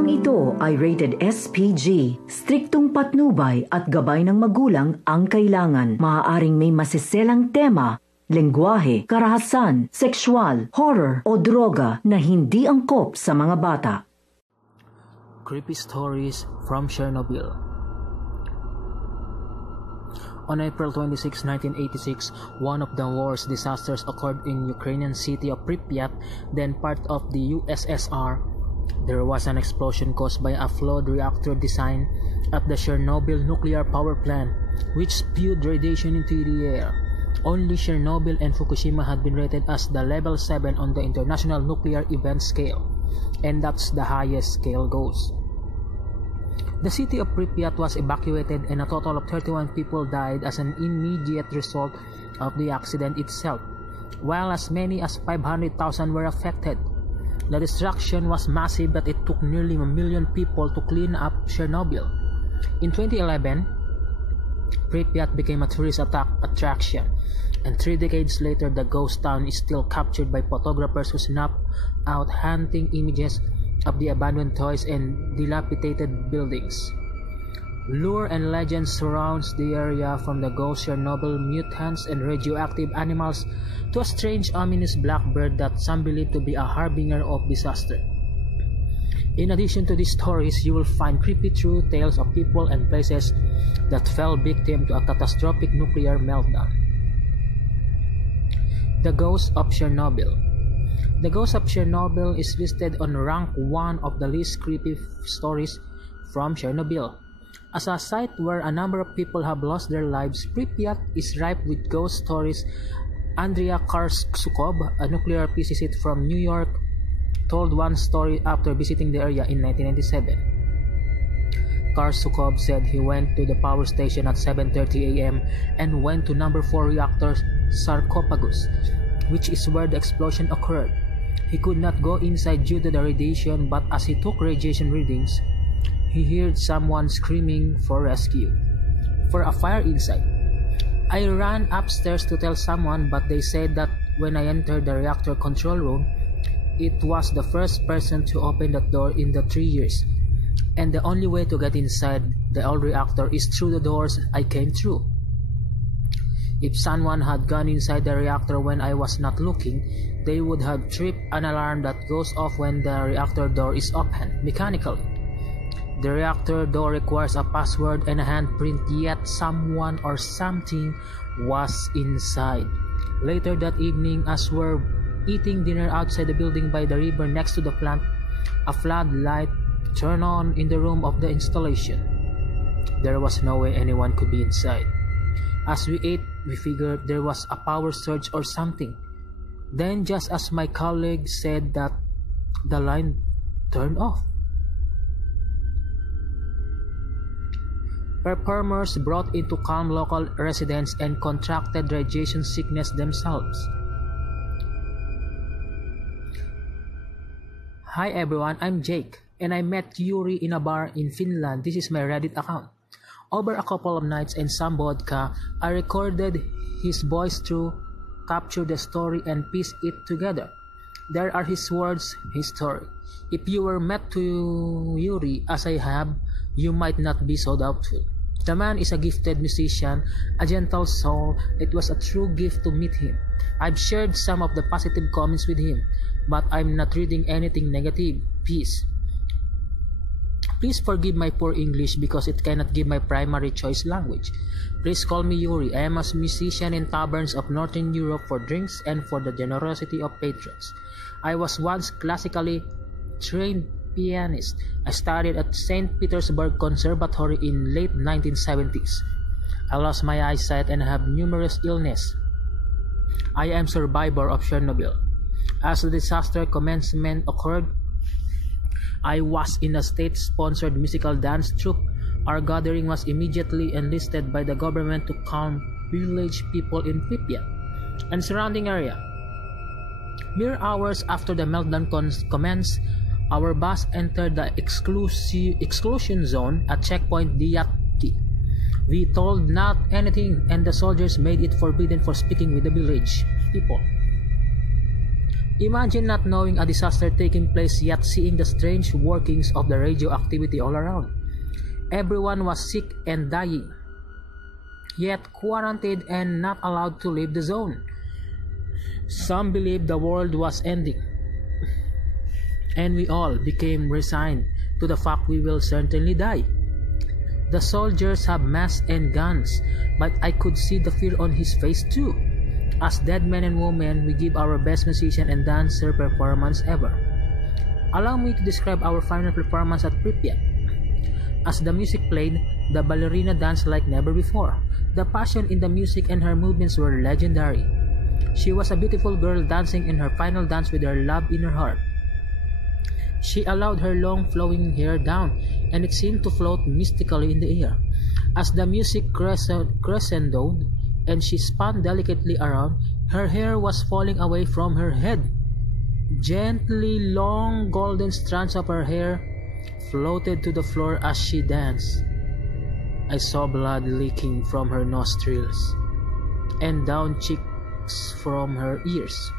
Programang ito ay rated SPG. Striktong patnubay at gabay ng magulang ang kailangan. Maaaring may masiselang tema, lengguwahe, karahasan, sexual, horror o droga na hindi angkop sa mga bata. Creepy Stories from Chernobyl. On April 26, 1986, one of the worst disasters occurred in Ukrainian city of Pripyat, then part of the USSR. There was an explosion caused by a flawed reactor design at the Chernobyl nuclear power plant, which spewed radiation into the air. Only Chernobyl and Fukushima had been rated as the level 7 on the International Nuclear Event Scale, and that's the highest scale goes. The city of Pripyat was evacuated and a total of 31 people died as an immediate result of the accident itself, while as many as 500,000 were affected. The destruction was massive that it took nearly 1 million people to clean up Chernobyl. In 2011, Pripyat became a tourist attraction, and 3 decades later the ghost town is still captured by photographers who snap out haunting images of the abandoned toys and dilapidated buildings. Lore and legend surrounds the area, from the ghost Chernobyl mutants and radioactive animals to a strange ominous blackbird that some believe to be a harbinger of disaster. In addition to these stories, you will find creepy true tales of people and places that fell victim to a catastrophic nuclear meltdown. The Ghost of Chernobyl. The Ghost of Chernobyl is listed on rank 1 of the least creepy stories from Chernobyl. As a site where a number of people have lost their lives, Pripyat is ripe with ghost stories. Andrea Karsukov, a nuclear physicist from New York, told one story after visiting the area in 1997. Karsukov said he went to the power station at 7:30 a.m. and went to number 4 reactor sarcophagus, which is where the explosion occurred. He could not go inside due to the radiation, but as he took radiation readings, he heard someone screaming for rescue. For a fire inside. I ran upstairs to tell someone, but they said that when I entered the reactor control room, it was the first person to open that door in the 3 years, and the only way to get inside the old reactor is through the doors I came through. If someone had gone inside the reactor when I was not looking, they would have tripped an alarm that goes off when the reactor door is opened mechanically. The reactor door requires a password and a handprint, yet someone or something was inside. Later that evening, as we're eating dinner outside the building by the river next to the plant, a floodlight turned on in the room of the installation. There was no way anyone could be inside. As we ate, we figured there was a power surge or something. Then, just as my colleague said that, the line turned off. Performers brought into calm local residents and contracted radiation sickness themselves. Hi everyone, I'm Jake, and I met Yuri in a bar in Finland. This is my Reddit account. Over a couple of nights and some vodka, I recorded his voice to capture the story and piece it together. There are his words, his story. If you were met to Yuri as I have, you might not be so doubtful. The man is a gifted musician, a gentle soul. It was a true gift to meet him. I've shared some of the positive comments with him, but I'm not reading anything negative. Please forgive my poor English because it cannot give my primary choice language. Please call me Yuri. I am a musician in taverns of Northern Europe for drinks and for the generosity of patrons. I was once classically trained pianist. I studied at St. Petersburg Conservatory in late 1970s. I lost my eyesight and have numerous illness. I am survivor of Chernobyl. As the disaster commencement occurred, I was in a state-sponsored musical dance troupe. Our gathering was immediately enlisted by the government to calm village people in Pripyat and surrounding area. Mere hours after the meltdown commenced, our bus entered the exclusion zone at checkpoint Dyatki. We told not anything, and the soldiers made it forbidden for speaking with the village people. Imagine not knowing a disaster taking place yet seeing the strange workings of the radioactivity all around. Everyone was sick and dying, yet quarantined and not allowed to leave the zone. Some believed the world was ending, and we all became resigned to the fact we will certainly die. The soldiers have masks and guns, but I could see the fear on his face too. As dead men and women, we give our best musician and dancer performance ever. Allow me to describe our final performance at Pripyat. As the music played, the ballerina danced like never before. The passion in the music and her movements were legendary. She was a beautiful girl dancing in her final dance with her love in her heart. She allowed her long flowing hair down, and it seemed to float mystically in the air. As the music crescendoed, and she spun delicately around, her hair was falling away from her head. Gently long golden strands of her hair floated to the floor as she danced. I saw blood leaking from her nostrils and down cheeks from her ears.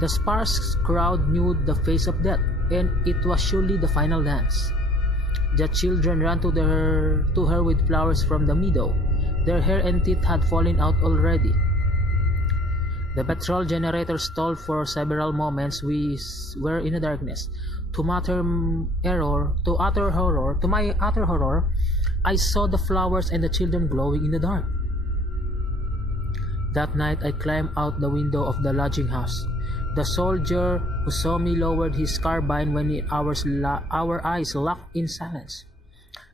The sparse crowd knew the face of death, and it was surely the final dance. The children ran to her with flowers from the meadow. Their hair and teeth had fallen out already. The petrol generator stalled for several moments. We were in the darkness. To my utter horror, I saw the flowers and the children glowing in the dark. That night I climbed out the window of the lodging house. The soldier who saw me lowered his carbine when our eyes locked in silence.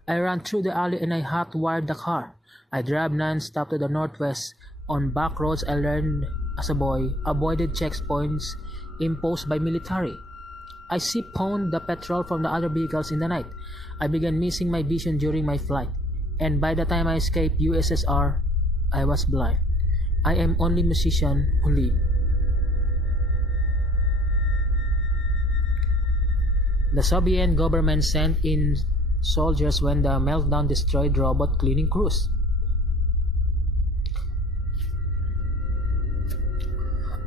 I ran through the alley and I hot-wired the car. I drove non-stop to the northwest. On back roads I learned as a boy, avoided checkpoints imposed by military. I siphoned the petrol from the other vehicles in the night. I began missing my vision during my flight, and by the time I escaped USSR, I was blind. I am only musician who lived. The Soviet government sent in soldiers when the meltdown destroyed robot cleaning crews.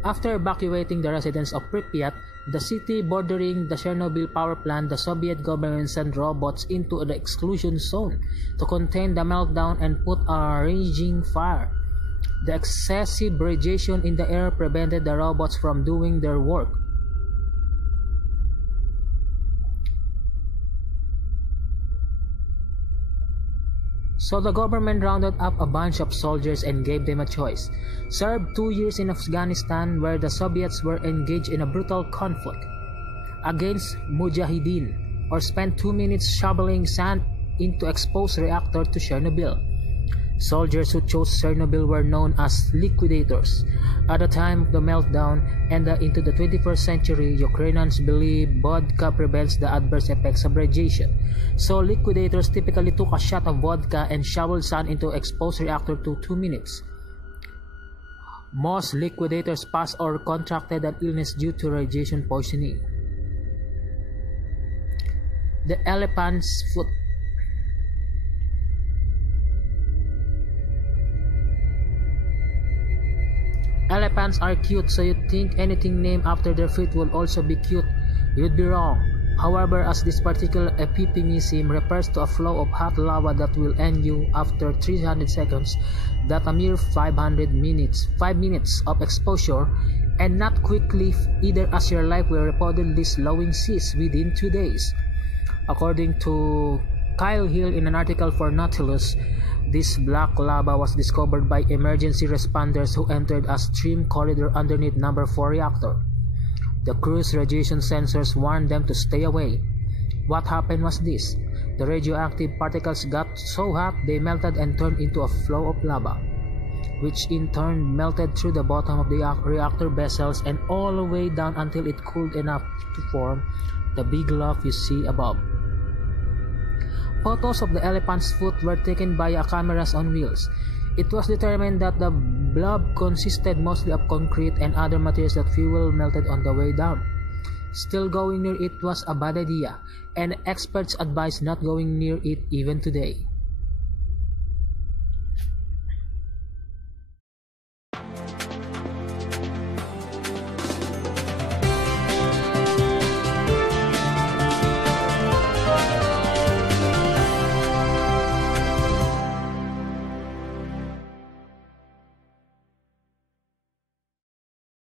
After evacuating the residents of Pripyat, the city bordering the Chernobyl power plant, the Soviet government sent robots into the exclusion zone to contain the meltdown and put a raging fire. The excessive radiation in the air prevented the robots from doing their work. So the government rounded up a bunch of soldiers and gave them a choice. Serve 2 years in Afghanistan, where the Soviets were engaged in a brutal conflict against Mujahideen, or spend 2 minutes shoveling sand into exposed reactor to Chernobyl. Soldiers who chose Chernobyl were known as liquidators. At the time of the meltdown and into the 21st century, Ukrainians believe vodka prevents the adverse effects of radiation. So liquidators typically took a shot of vodka and shoveled sand into exposed reactor to 2 minutes. Most liquidators passed or contracted an illness due to radiation poisoning. The elephant's foot. Elephants are cute, so you'd think anything named after their feet will also be cute. You'd be wrong. However, as this particular epiphemicism refers to a flow of hot lava that will end you after 300 seconds, that a mere 5 minutes of exposure, and not quickly either, as your life will reportedly slowing cease within 2 days. According to Kyle Hill in an article for Nautilus, this black lava was discovered by emergency responders who entered a stream corridor underneath number 4 reactor. The crew's radiation sensors warned them to stay away. What happened was this: the radioactive particles got so hot they melted and turned into a flow of lava, which in turn melted through the bottom of the reactor vessels and all the way down until it cooled enough to form the big lump you see above. Photos of the elephant's foot were taken by cameras on wheels. It was determined that the blob consisted mostly of concrete and other materials that fuel melted on the way down. Still, going near it was a bad idea, and experts advise not going near it even today.